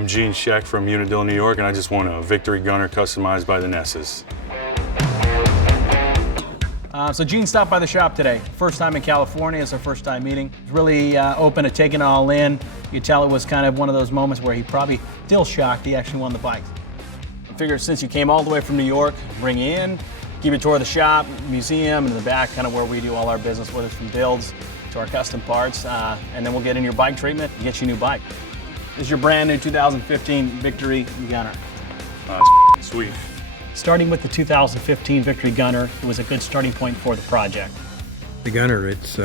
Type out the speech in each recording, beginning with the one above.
I'm Gene Scheck from Unadilla, New York, and I just won a Victory Gunner customized by the Nesses. So Gene stopped by the shop today. First time in California, it's our first time meeting. He's really open to taking it all in. You could tell it was kind of one of those moments where he probably still shocked he actually won the bike. I figured since you came all the way from New York, bring you in, give you a tour of the shop, museum, and in the back kind of where we do all our business, whether it's from builds to our custom parts, and then we'll get in your bike treatment and get you a new bike. This is your brand new 2015 Victory Gunner. Sweet. Starting with the 2015 Victory Gunner, it was a good starting point for the project. The Gunner, it's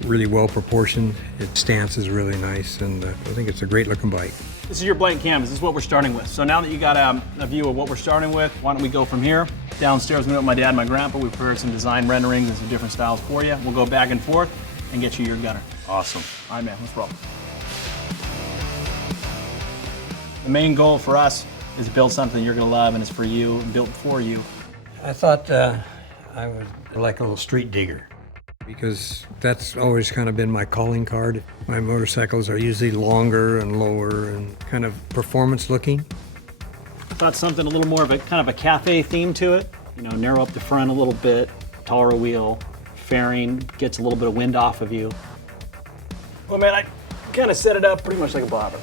really well proportioned. Its stance is really nice, and I think it's a great looking bike. This is your blank canvas. This is what we're starting with. So now that you got a view of what we're starting with, why don't we go from here? Downstairs, we met with my dad and my grandpa. We prepared some design renderings and some different styles for you. We'll go back and forth and get you your Gunner. Awesome. All right, man, let's roll. The main goal for us is to build something you're gonna love and it's for you and built for you. I thought I was like a little street digger, because that's always kind of been my calling card. My motorcycles are usually longer and lower and kind of performance looking. I thought something a little more of a kind of a cafe theme to it. You know, narrow up the front a little bit, taller wheel, fairing, gets a little bit of wind off of you. Well, man, I kind of set it up pretty much like a bobber.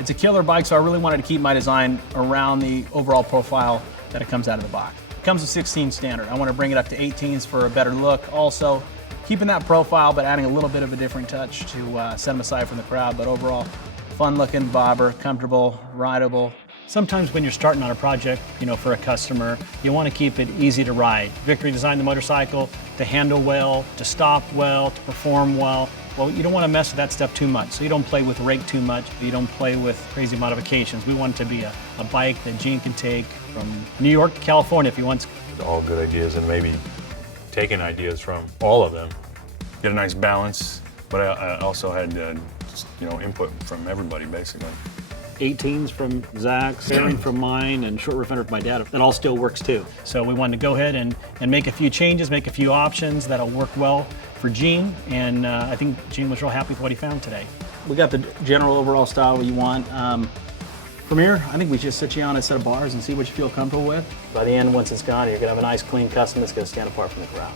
It's a killer bike, so I really wanted to keep my design around the overall profile that it comes out of the box. It comes with 16 standard. I want to bring it up to 18s for a better look. Also, keeping that profile, but adding a little bit of a different touch to set them aside from the crowd. But overall, fun-looking bobber, comfortable, rideable. Sometimes when you're starting on a project, you know, for a customer, you want to keep it easy to ride. Victory designed the motorcycle to handle well, to stop well, to perform well. Well, you don't want to mess with that stuff too much, so you don't play with rake too much. You don't play with crazy modifications. We want it to be a bike that Gene can take from New York to California if he wants. All good ideas, and maybe taking ideas from all of them. Get a nice balance, but I also had input from everybody basically. 18s from Zach's, fairing from mine, and short rear fender from my dad. That all still works too. So we wanted to go ahead and make a few changes, make a few options that'll work well for Gene, and I think Gene was real happy with what he found today. We got the general overall style you want. From here, I think we just sit you on a set of bars and see what you feel comfortable with. By the end, once it's gone, you're gonna have a nice clean custom that's gonna stand apart from the crowd.